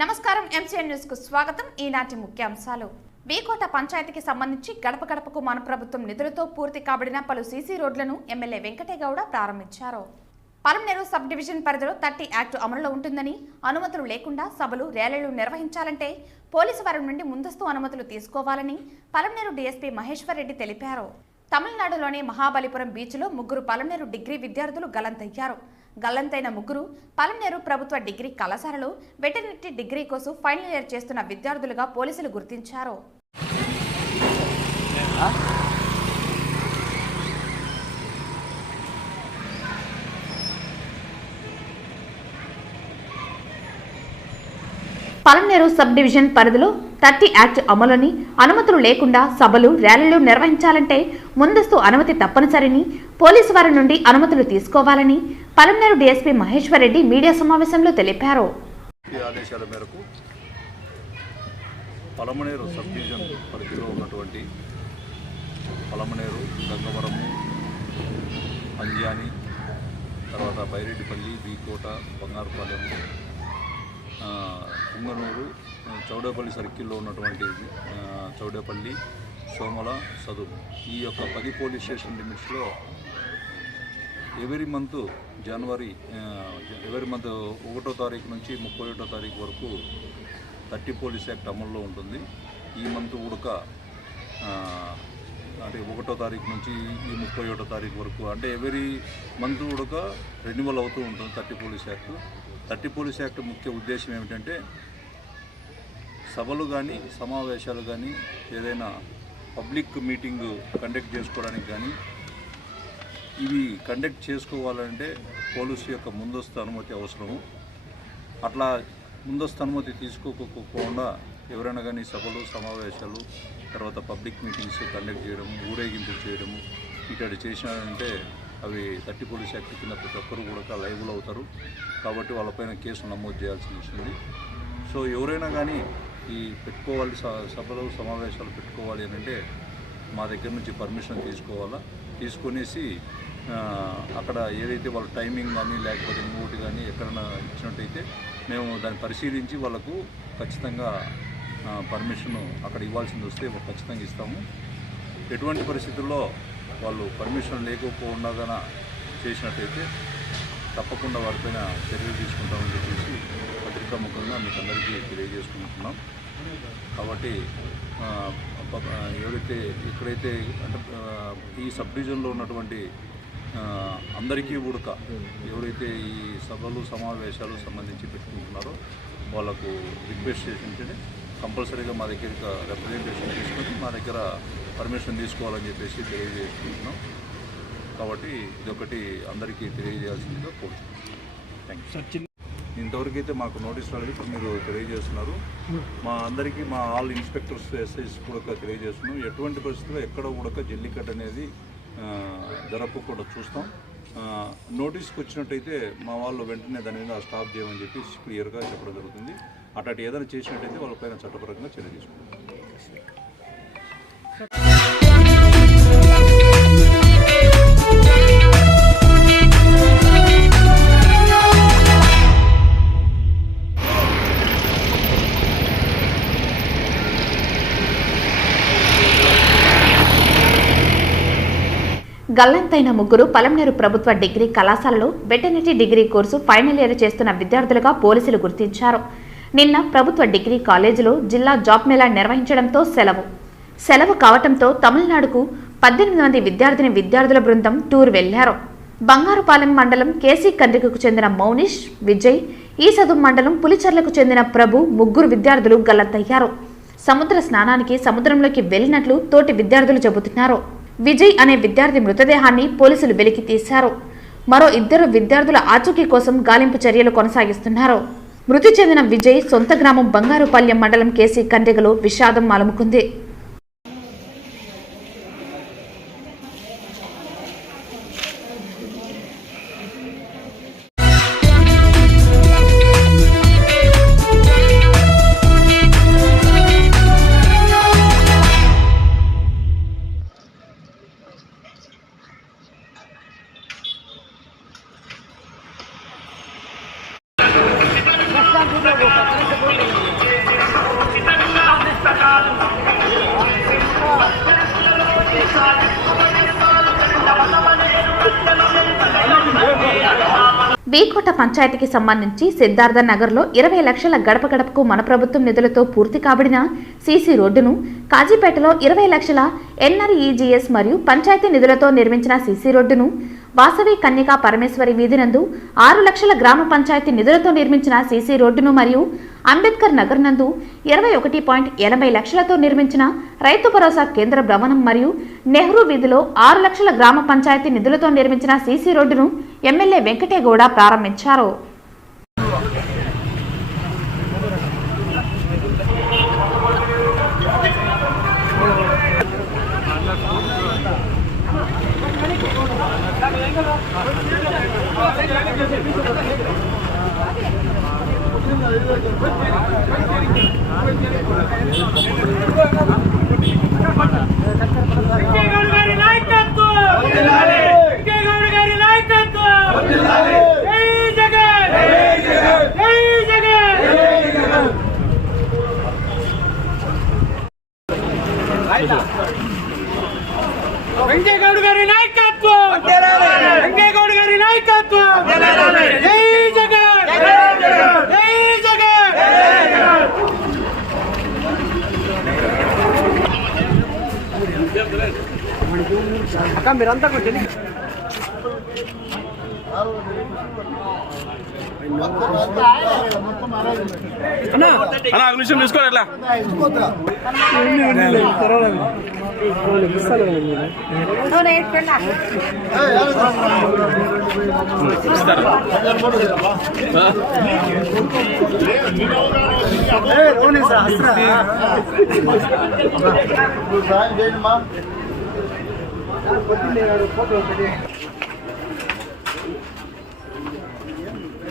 నమస్కారం MCN news కు స్వాగతం. ఈనాటి ముఖ్యాంశాలు. వీకోట పంచాయతీకి సంబంధించి గడప గడపకు మన ప్రభుత్వం నిధులతో పూర్తి కాబడిన పలు సీసీ రోడ్లను ఎమ్మెల్యే వెంకటేగౌడ ప్రారంభించారు. పలమనేరు సబ్ డివిజన్ పరిధిలో 30 యాక్ట్ అమలులో ఉంటుందని, అనుమతులు లేకుండా సభలు ర్యాలీలు నిర్వహించాలంటే పోలీసు వారి నుండి ముందస్తు అనుమతులు తీసుకోవాలని పలమనేరు డీఎస్పీ మహేశ్వర్ రెడ్డి తెలిపారు. తమిళనాడులోని మహాబలిపురం బీచ్లో ముగ్గురు పలమనేరు డిగ్రీ విద్యార్థులు గల్లంతయ్యారు. గల్లంతైన ముగ్గురు పలమనేరు ప్రభుత్వ డిగ్రీ కళాశాలలో వెటర్నరీ డిగ్రీ కోసం ఫైనల్ ఇయర్ చేస్తున్న విద్యార్థులుగా పోలీసులు గుర్తించారు. పలమనేరు సబ్ డివిజన్ పరిధిలో 30 యాక్ట్ అమలుని, అనుమతులు లేకుండా సభలు ర్యాలీలు నిర్వహించాలంటే ముందస్తు అనుమతి తప్పనిసరిని, పోలీసు వారి నుండి అనుమతులు తీసుకోవాలని పలమనేరు డీఎస్పీ మహేశ్వర్ రెడ్డి మీడియా సమావేశంలో తెలిపారు. ఆదేశాల మేరకు పలమనేరు సబ్ డివిజన్ పరిధిలో ఉన్నటువంటి పలమనేరు, గంగవరము, అంజాని, తర్వాత బైరెడ్డిపల్లి, వీకోట, బంగారుపాలెం, కుంగనూరు, చౌడేపల్లి సర్కిల్లో ఉన్నటువంటి చౌడేపల్లి, సోమల, సదువు ఈ యొక్క 10 పోలీస్ స్టేషన్ లిమిట్స్లో ఎవరీ మంత్ 1వ తారీఖు నుంచి 31వ తారీఖు వరకు 30 పోలీస్ యాక్ట్ అమల్లో ఉంటుంది. ఈ మంత్ ఉడక అంటే 1వ తారీఖు నుంచి ఈ 31వ తారీఖు వరకు, అంటే ఎవరీ మంత్ ఉడక రెన్యువల్ అవుతూ ఉంటుంది 30 పోలీస్ యాక్ట్. 30 పోలీస్ యాక్ట్ ముఖ్య ఉద్దేశం ఏమిటంటే సభలు కానీ, సమావేశాలు కానీ, ఏదైనా పబ్లిక్ మీటింగ్ కండక్ట్ చేసుకోవడానికి కానీ, ఇవి కండక్ట్ చేసుకోవాలంటే పోలీసు యొక్క ముందస్తు అనుమతి అవసరము. అట్లా ముందస్తు అనుమతి తీసుకోకపోకుండా ఎవరైనా కానీ సభలు, సమావేశాలు, తర్వాత పబ్లిక్ మీటింగ్స్ కండక్ట్ చేయడము, ఊరేగింపులు చేయడము ఇటు చేసినారంటే అవి 30 పోలీస్ యాక్ట్ కింద ప్రతి ఒక్కరు కూడా లైబుల్ అవుతారు. కాబట్టి వాళ్ళపైన కేసు నమోదు చేయాల్సి వస్తుంది. సో ఎవరైనా కానీ ఈ పెట్టుకోవాలి, సభలు, సమావేశాలు పెట్టుకోవాలి అని అంటే మా దగ్గర నుంచి పర్మిషన్ తీసుకోవాలా. తీసుకొనేసి అక్కడ ఏదైతే వాళ్ళ టైమింగ్ కానీ లేకపోతే ఇంకోటి కానీ ఎక్కడైనా ఇచ్చినట్టయితే మేము దాన్ని పరిశీలించి వాళ్ళకు ఖచ్చితంగా పర్మిషన్ అక్కడ ఇవ్వాల్సింది వస్తే ఖచ్చితంగా ఇస్తాము. ఎటువంటి పరిస్థితుల్లో వాళ్ళు పర్మిషన్ లేకపోకుండా చేసినట్టయితే తప్పకుండా వారిపైన చర్యలు తీసుకుంటామని చెప్పేసి పత్రికాముఖంగా మీకు అందరికీ తెలియజేసుకుంటున్నాం. కాబట్టి ఎక్కడైతే అంటే ఈ సబ్ డివిజన్లో ఉన్నటువంటి అందరికీ ఉడక ఎవరైతే ఈ సభలు, సమావేశాలు సంబంధించి పెట్టుకుంటున్నారో వాళ్ళకు రిక్వెస్ట్ చేసింటే కంపల్సరీగా మా దగ్గర రిప్రజెంటేషన్ తీసుకొని మా దగ్గర పర్మిషన్ తీసుకోవాలని చెప్పేసి తెలియజేసుకుంటున్నాం. కాబట్టి ఇదొకటి అందరికీ తెలియజేయాల్సిందిగా కోరుతున్నాం. Thank you. ఇంతవరకు అయితే మాకు నోటీస్ రాలేదు, ఇప్పుడు మీరు తెలియజేస్తున్నారు. మా అందరికీ, మా ఆల్ ఇన్స్పెక్టర్స్, ఎస్ఐస్ కూడా తెలియజేస్తున్నాం. ఎటువంటి పరిస్థితుల్లో ఎక్కడ కూడా జల్లికట్టు అనేది జరగకుండా చూస్తాం. నోటీస్కి వచ్చినట్టయితే మా వాళ్ళు వెంటనే దాని మీద స్టాప్ చేయమని చెప్పి క్లియర్గా చెప్పడం జరుగుతుంది. అట్లాంటి ఏదైనా చేసినట్టయితే వాళ్ళపైన చట్టపరంగా చర్య తీసుకుంటాం. గల్లంతైన ముగ్గురు పలమనేరు ప్రభుత్వ డిగ్రీ కళాశాలలో veterinary degree course final year చేస్తున్న విద్యార్థులుగా పోలీసులు గుర్తించారు. నిన్న ప్రభుత్వ డిగ్రీ కాలేజీలో జిల్లా జాబ్ మేళా నిర్వహించడంతో సెలవు కావడంతో తమిళనాడుకు 18 మంది విద్యార్థుల బృందం టూర్ వెళ్లారు. బంగారుపాలెం మండలం కేసీ కండ్రికకు చెందిన మౌనిష్, విజయ్, ఈసదు మండలం పులిచెర్లకు చెందిన ప్రభు ముగ్గురు విద్యార్థులు గల్లంతయ్యారు. సముద్ర స్నానానికి సముద్రంలోకి వెళ్లినట్లు తోటి విద్యార్థులు చెబుతున్నారు. విజయ్ అనే విద్యార్థి మృతదేహాన్ని పోలీసులు వెలికి తీశారు. మరో 2 విద్యార్థుల ఆచూకీ కోసం గాలింపు చర్యలు కొనసాగిస్తున్నారు. మృతి చెందిన విజయ్ సొంత గ్రామం బంగారుపాలెం మండలం కేసీ కండ్రికలో విషాదం అలుముకుంది. Gracias. వీకోట పంచాయతీకి సంబంధించి సిద్ధార్థ నగర్లో 20 లక్షల గడప గడపకు మన ప్రభుత్వం నిధులతో పూర్తి కాబడిన సీసీ రోడ్డును, కాజీపేటలో 20 లక్షల ఎన్ఆర్ఈజీఎస్ మరియు పంచాయతీ నిధులతో నిర్మించిన సీసీ రోడ్డును, వాసవి కన్యకా పరమేశ్వరి వీధి నందు 6 లక్షల గ్రామ పంచాయతీ నిధులతో నిర్మించిన సీసీ రోడ్డును మరియు అంబేద్కర్ నగర్ నందు 21.80 లక్షలతో నిర్మించిన రైతు భరోసా కేంద్ర భవనం మరియు నెహ్రూ వీధిలో 6 లక్షల గ్రామ పంచాయతీ నిధులతో నిర్మించిన సీసీ రోడ్డును ఎమ్మెల్యే వెంకటేగౌడ ప్రారంభించారు. వెంకటేగౌడ గారి నాయకత్వం, వెంకటేగౌడ గారి నాయకత్వం, జై జగన్, జై జగన్. అక్క మీరంతా కొంచెం అన్నా ఒక నిమిషం తీసుకోండి. అట్లా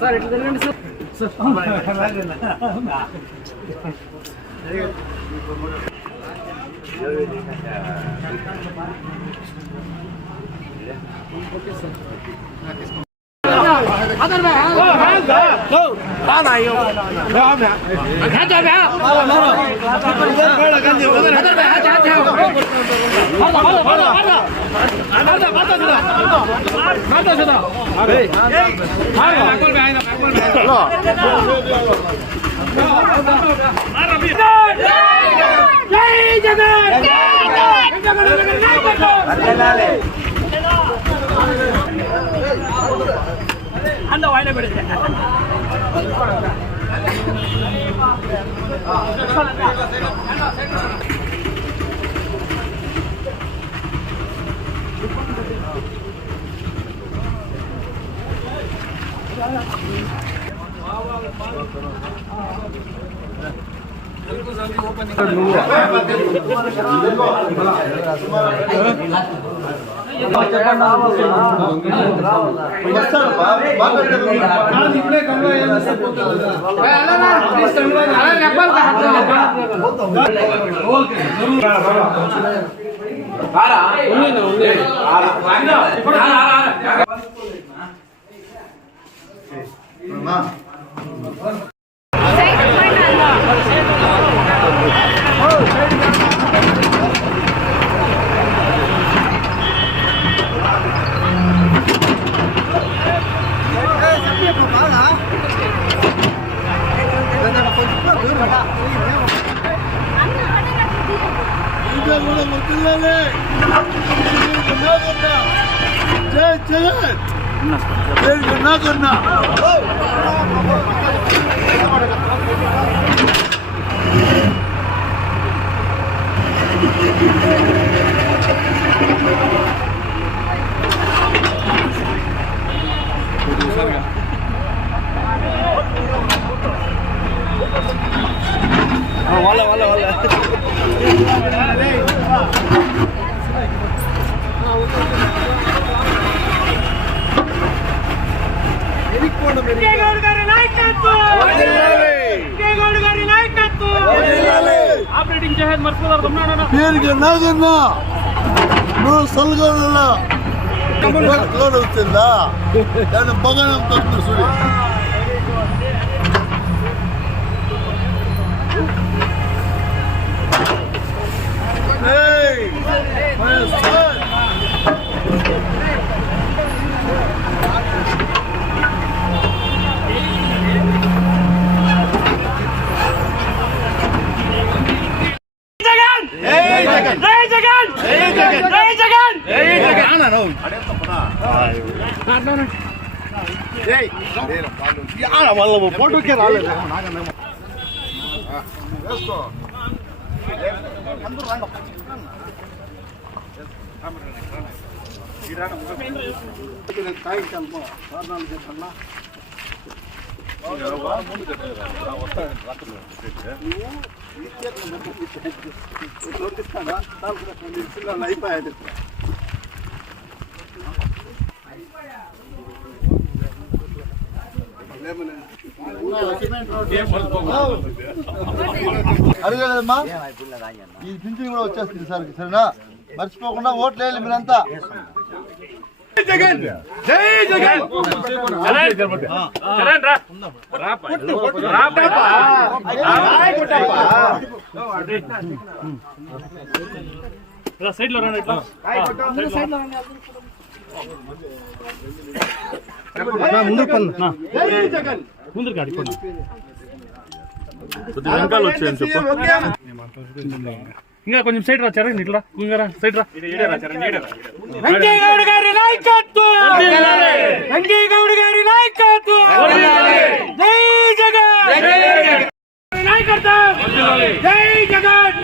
సార్ ఎట్లా తెలియండి సార్. అంత వాయిన పెడితే ఆపరేటింగ్ చేసేది మర్చిపోతారు. నువ్వు సల్గొండలో లోడ్ అవుతుందా దాన్ని బగానం తగ్గుతుంది చూడు. ఫోటోకే రాలేదు. అయిపోయాడు. అడిగే కదమ్మా, ఈ పింఛన్ కూడా వచ్చేస్తుంది సార్. సరేనా, మర్చిపోకుండా ఓట్లు వేయాలి మీరంతా. జగన్ జై జగన్. సైడ్ లో రండి. ముందు కాడి వెనకాల వచ్చాయని చెప్పు. ఇంకా కొంచెం సైడ్ రా చరణ్, ఇట్లా ఇంకా సైడ్ రా. వెంకయ్యగౌడ గారి నాయకత్వం, వెంకయ్యగౌడ గారి నాయకత్వం, జై జగన్ నాయకత్వం, జై జగన్.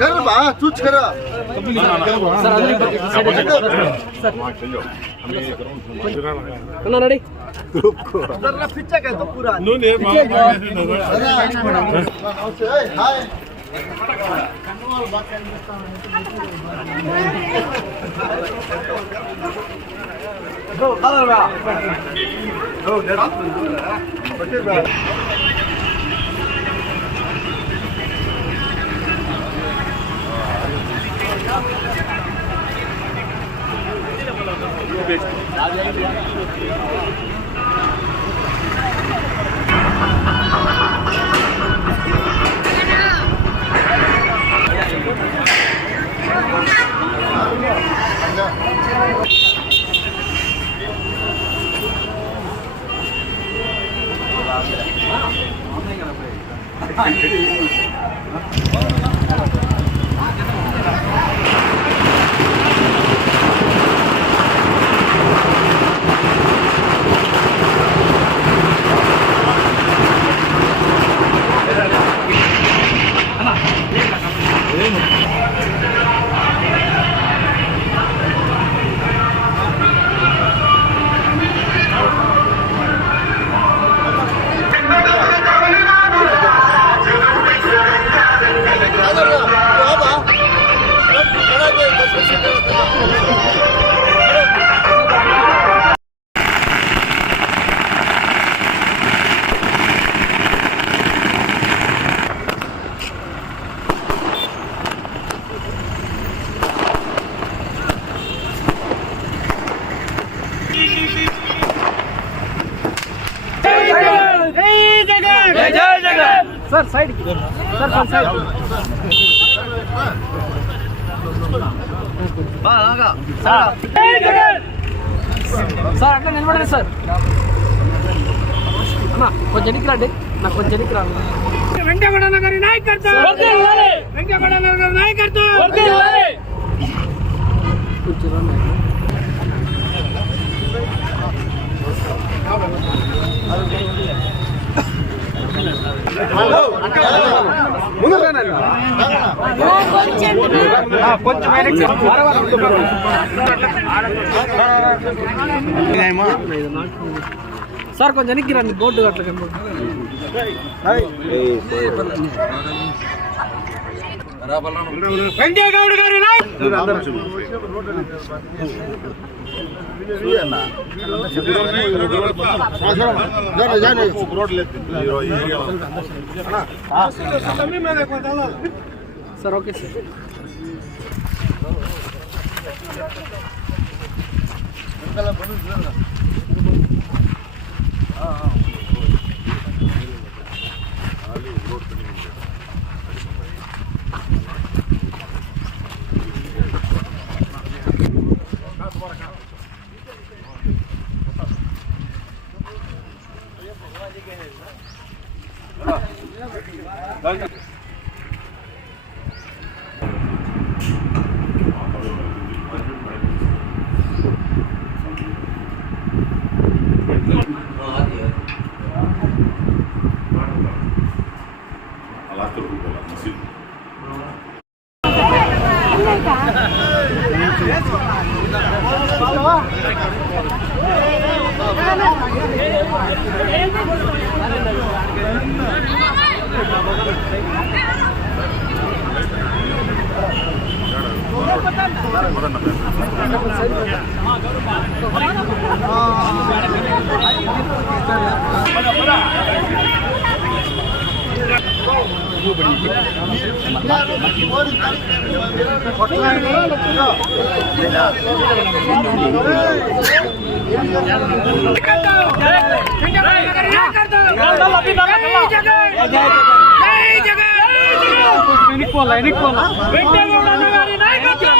గర్వా చూచ్ కరా ready. Hi. Sir side sir side sir అట్లా నిలబడండి సార్. అన్నా కొంచెం ఎనికి రండి, నాకు కొంచెం ఎనికి రాను. వెంకటగౌడ గారి నాయకత్వం, వెంకటగౌడ గారి నాయకత్వం. సార్ కొంచెం వెనక్కి రండి, బోర్డు అట్లా వెంకయ్యగౌడ గారి sir. Okay sir. Venkata Gowda Nagari నాయకత్వం